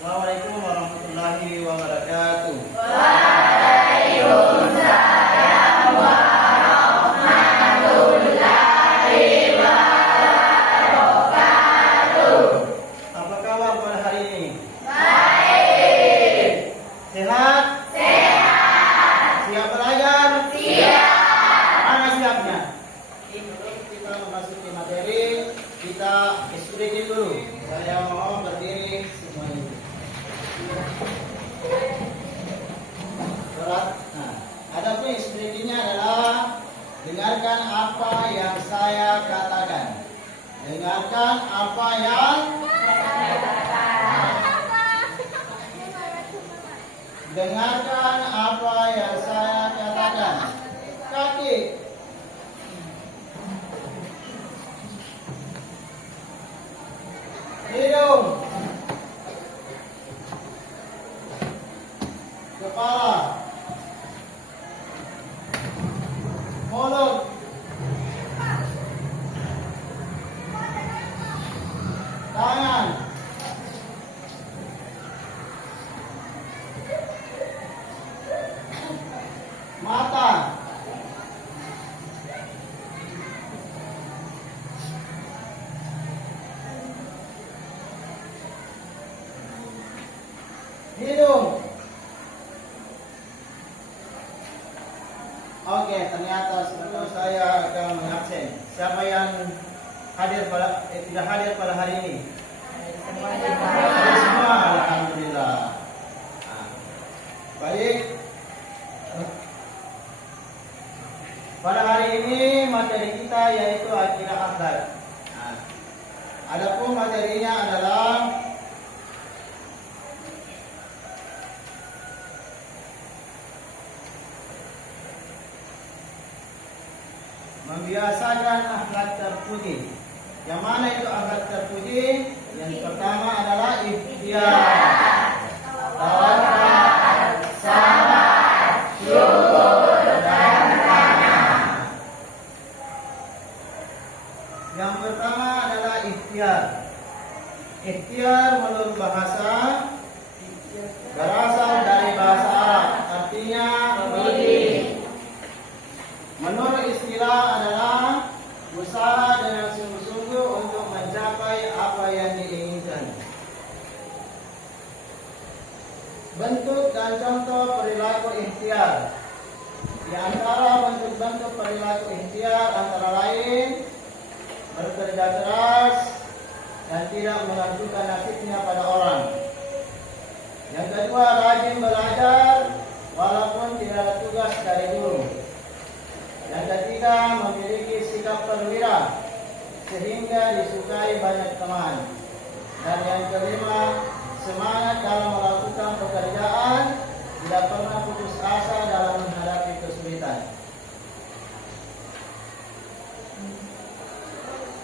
Assalamualaikum warahmatullahi wabarakatuh. Waalaikumsalam warahmatullahi wabarakatuh. Apa kabar pada hari ini? Baik. Sehat? Sehat. Siap belajar? Siap. Mana siapnya? Sebelum kita memasuki materi, kita sedikit dulu. Saya mohon berdiri semuanya. Nah, adapun sedikitnya adalah dengarkan apa yang saya katakan. Dengarkan apa yang dengarkan apa yang saya katakan. Kaki. Hidung. Kepala. Mulut. Tangan. Mata. Hidung. Oke, ternyata sebelum saya akan mengabsen. Siapa yang tidak hadir pada hari ini? Semua, alhamdulillah. Nah, baik. Pada hari ini materi kita yaitu akidah akhlak. Nah, adapun materinya adalah membiasakan akhlak terpuji. Yang mana itu akhlak terpuji? Yang pertama adalah ikhtiar, tawakal, sabar, syukur, dan tanah. Yang pertama adalah ikhtiar. Ikhtiar menurut bahasa berasal dari bahasa Arab, artinya memilih. Menurut istilah adalah usaha dengan sungguh-sungguh untuk mencapai apa yang diinginkan. Bentuk dan contoh perilaku ikhtiar. Di antara bentuk-bentuk perilaku ikhtiar antara lain bekerja keras dan tidak menganggurkan nasibnya pada orang. Yang kedua, rajin belajar walaupun tidak ada tugas dari guru. Yang ketiga, memiliki sikap perwira sehingga disukai banyak teman. Dan yang kelima, semangat dalam melakukan pekerjaan, tidak pernah putus asa dalam menghadapi kesulitan.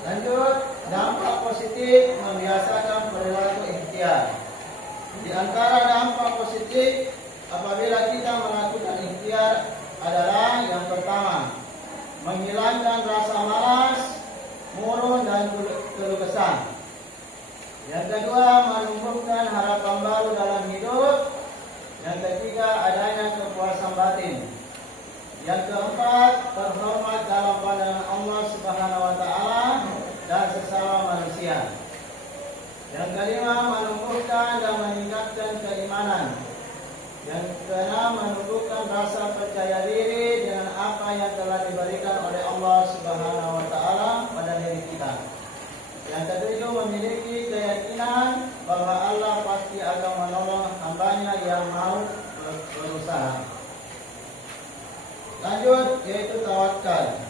Lanjut, dampak positif membiasakan perilaku ikhtiar. Di antara dampak positif apabila kita melakukan ikhtiar adalah yang pertama, menghilangkan rasa malas, murung dan keluh kesah. Yang kedua, menumbuhkan harapan baru dalam hidup. Yang ketiga, adanya kepuasan batin. Yang keempat, terhormat dalam pandangan Allah Subhanahu wa taala dan sesama manusia. Yang kelima, menumbuhkan dan meningkatkan keimanan. Yang keenam, menumbuhkan rasa percaya diri dengan apa yang telah diberikan oleh Allah Subhanahu wa taala pada diri kita. Yang ketujuh, memiliki keyakinan bahwa Allah pasti akan menolong hambanya yang mau berusaha. Lanjut, yaitu tawakal.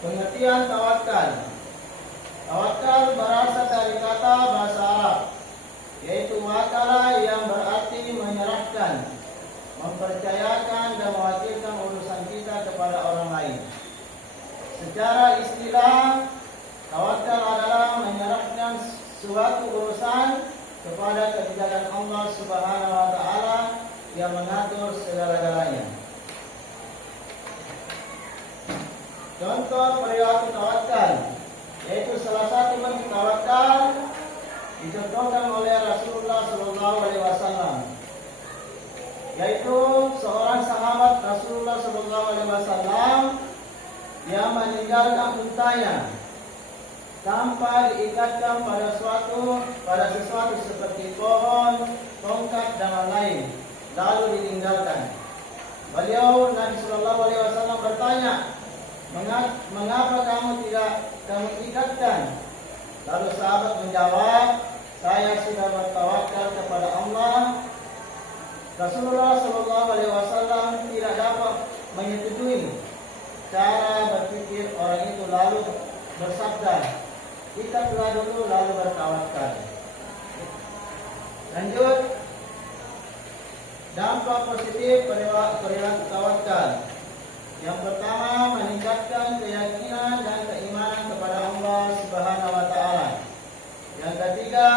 Pengertian tawakal. Tawakal berasal dari kata bahasa Arab, yaitu wakala yang berarti menyerahkan, mempercayakan dan mewakilkan urusan kita kepada orang lain. Secara istilah, tawakal adalah menyerahkan suatu urusan kepada kebijakan Allah Subhanahu wa taala yang mengatur segala-galanya. Contoh perilaku tawakal, yaitu salah satu bentuk tawakal dicontohkan oleh Rasulullah Shallallahu Alaihi Wasallam, yaitu seorang sahabat Rasulullah Shallallahu Alaihi Wasallam yang meninggalkan untanya tanpa diikatkan pada sesuatu seperti pohon, tongkat dan lain-lain, lalu ditinggalkan. Beliau Nabi Shallallahu Alaihi Wasallam bertanya, mengapa kamu ikatkan? Lalu sahabat menjawab, saya sudah bertawakal kepada Allah. Rasulullah Shallallahu Alaihi Wasallam tidak dapat menyetujui cara berpikir orang itu, lalu bersabda, ikatlah dulu lalu bertawakal. Lanjut, dampak positif perilaku tawakal. Yang pertama, meningkatkan keyakinan dan keimanan kepada Allah Subhanahu wa taala. Yang ketiga,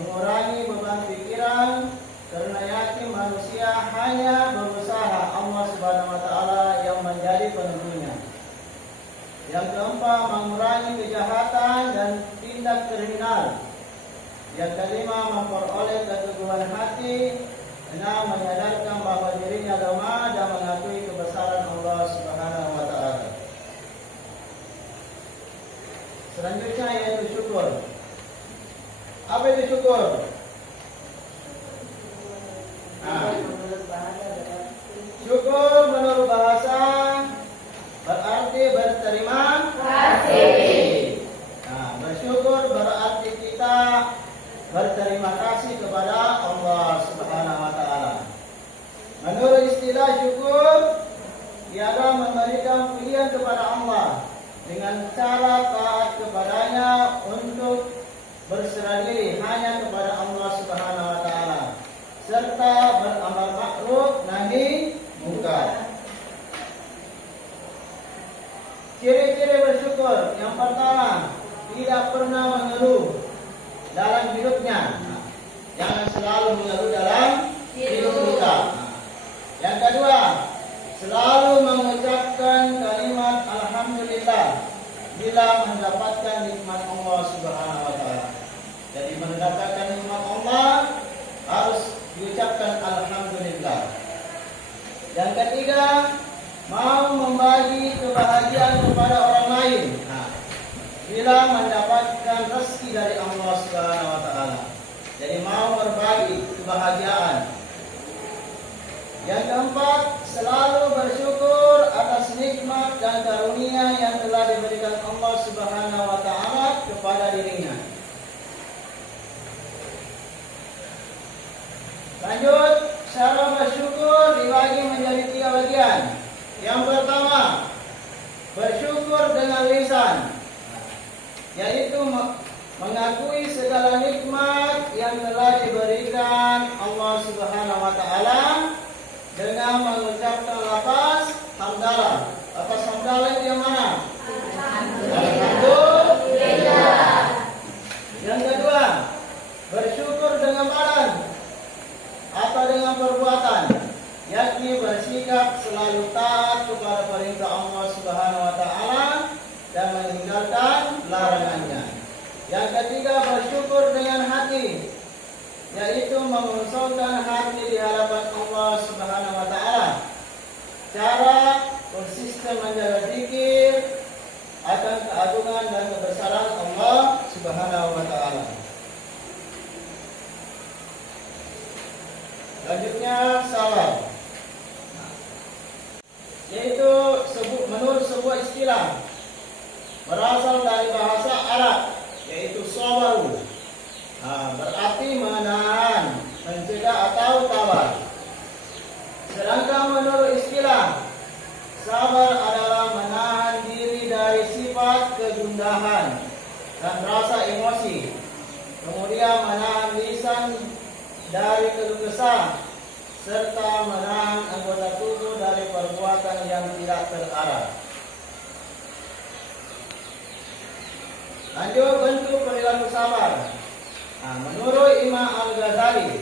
mengurangi beban pikiran karena yakin manusia hanya berusaha, Allah Subhanahu wa taala yang menjadi penentunya. Yang keempat, mengurangi kejahatan dan tindak kriminal. Yang kelima, memperoleh keteguhan hati dengan menyadarkan bahwa dirinya lemah dan mengakui kebesaran Allah Subhanahu wa taala. Selanjutnya yaitu syukur. Apa itu syukur? Syukur menurut bahasa berarti berterima kasih. Bersyukur berarti kita berterima kasih kepada Allah Subhanahu wa taala. Menurut istilah syukur, ialah memberikan pilihan kepada Allah dengan cara taat kepadanya untuk berserah diri hanya kepada Allah Subhanahu wa taala serta beramal ma'ruf nahi munkar. Ciri-ciri bersyukur, yang pertama, tidak pernah mengeluh dalam hidupnya. Jangan selalu mengeluh dalam hidup kita. Yang kedua, selalu mengucapkan kalimat alhamdulillah bila mendapatkan nikmat Allah Subhanahu wa taala. Jadi mendapatkan nikmat Allah harus diucapkan alhamdulillah. Yang ketiga, mau membagi kebahagiaan kepada orang lain. Bila mendapatkan rezeki dari Allah Subhanahu wa taala. Jadi mau berbagi kebahagiaan. Yang keempat, selalu bersyukur atas nikmat dan karunia yang telah diberikan Allah Subhanahu wa taala kepada dirinya. Lanjut, cara bersyukur dibagi menjadi 3 bagian. Yang pertama, bersyukur dengan lisan, yaitu mengakui segala nikmat yang telah diberikan Allah Subhanahu wa taala dengan mengucapkan lafaz hamdalah. Lafaz hamdalah itu yang mana? Alhamdulillah. Yang kedua, bersyukur dengan badan atau dengan perbuatan, yakni bersikap selalu taat kepada perintah Allah Subhanahu wa taala dan meninggalkan larangannya. Yang ketiga, bersyukur dengan hati, yaitu mengosongkan hati di hadapan Allah Subhanahu wa taala. Cara konsisten menjaga zikir akan keagungan dan kebesaran Allah Subhanahu wa taala. Selanjutnya sabar, yaitu menurut sebuah istilah berasal dari bahasa Arab, yaitu sabaru. Berarti menahan, mencegah atau tawar. Sedangkan menurut istilah, sabar adalah menahan diri dari sifat kegundahan dan rasa emosi, kemudian menahan lisan dari keluh kesah, serta menahan anggota tubuh dari perbuatan yang tidak terarah. Lanjut, bentuk perilaku sabar. Menurut Imam Al-Ghazali,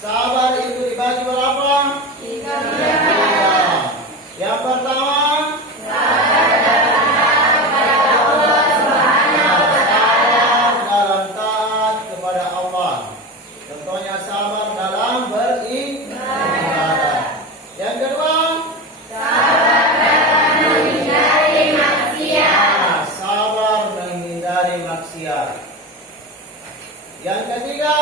sabar itu dibagi berapa? 3. Yang pertama, sabar dalam taat kepada Allah Subhanahu wa taala. Sabar dalam taat kepada menghindari maksiat. Yang ketiga,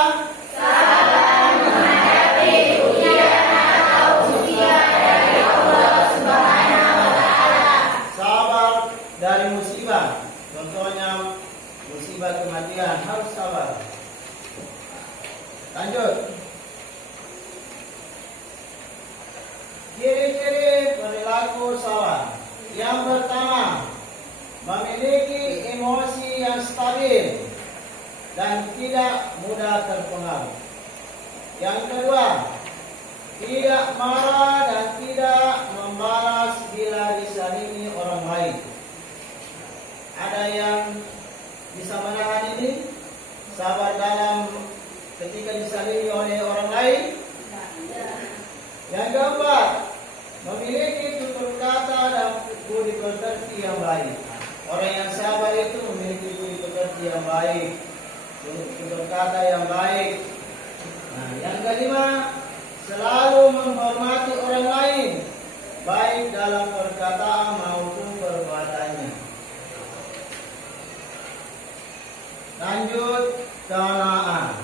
sabar menghadapi ujian atau ujian dari Allah Subhanahu wa Ta'ala. sabar dari musibah. Contohnya musibah kematian, harus sabar. Lanjut. Ciri-ciri perilaku sabar. Yang pertama, memiliki emosi yang stabil dan tidak mudah terpengaruh. Yang kedua, tidak marah dan tidak membalas bila disalimi orang lain. Ada yang bisa menahan ini? Sabar dalam ketika disalimi oleh orang lain? Yang keempat, memiliki tutur kata dan budi pekerti yang baik. Orang yang sabar itu memiliki budi pekerti yang baik, tutur kata yang baik. Nah, yang kelima, selalu menghormati orang lain, baik dalam perkataan maupun perbuatannya. Lanjut, qanaah.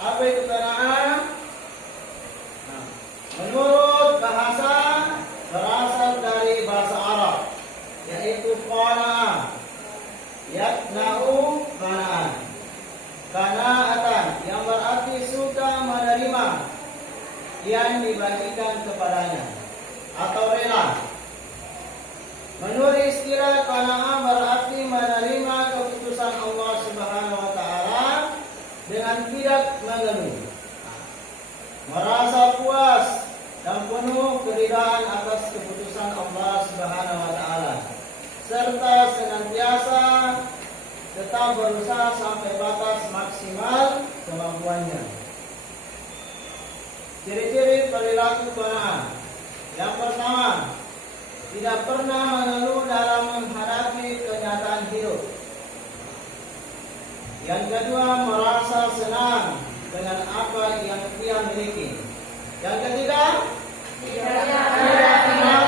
Apa itu qanaah? Nah, menurut bahasa berasal dari bahasa Arab, yaitu qanaah, yaqna'u qanaah, qanaatan, yang berarti suka menerima yang dibagikan kepadanya atau rela. Menurut istilah qanaah berarti menerima keputusan Allah Subhanahu wa Ta'ala dengan tidak mengeluh, merasa puas dan penuh keridhaan atas keputusan Allah Subhanahu wa Ta'ala, serta senantiasa tetap berusaha sampai batas maksimal kemampuannya. Ciri-ciri perilaku qanaah. Yang pertama, tidak pernah mengeluh dalam menghadapi kenyataan hidup. Yang kedua, merasa senang dengan apa yang dia miliki. Yang ketiga, tidak marah bila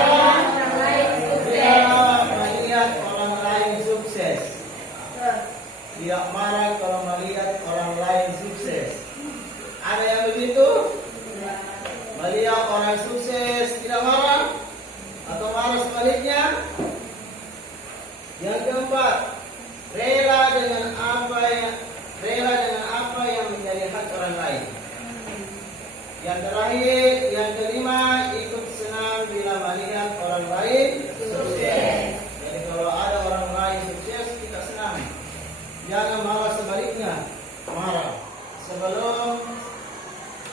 melihat orang lain sukses. Tidak marah kalau melihat orang lain sukses. Ada yang begitu? Melihat orang sukses tidak marah atau marah sebaliknya? Yang keempat, rela dengan apa yang menjadi hak orang lain. Yang terakhir, yang kelima, ikut senang bila melihat orang lain sukses. Jadi kalau ada orang lain sukses, kita senang. Jangan marah sebaliknya, marah. Sebelum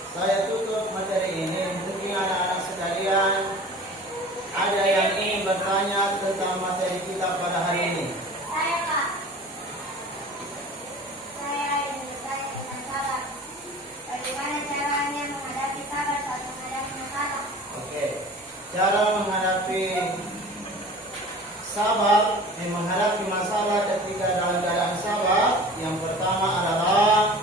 saya tutup materi ini, mungkin anak-anak sekalian ada yang ingin bertanya tentang materi kita pada hari ini. Saya, Pak. Saya ingin bertanya tentang sabar. Bagaimana caranya menghadapi sabar saat menghadapi masalah? Oke, cara menghadapi sabar, menghadapi masalah ketika dalam keadaan sabar, yang pertama adalah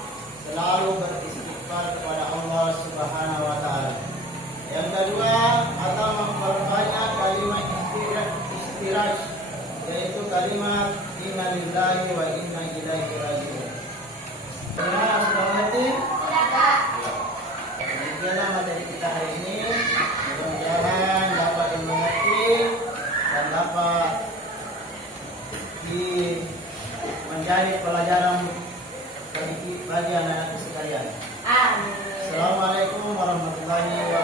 selalu beristighfar kepada Allah Subhanahu wa Ta'ala. Yang kedua, atau memperbanyak kalimat istiraj, yaitu kalimat inna lillahi wa inna ilaihi raji'un. Semua sudah mengerti? Demikianlah materi kita hari ini. Mudah-mudahan dapat dimengerti dan dapat menjadi pelajaran bagi anak-anak sekalian. Amin. Assalamualaikum warahmatullahi wabarakatuh.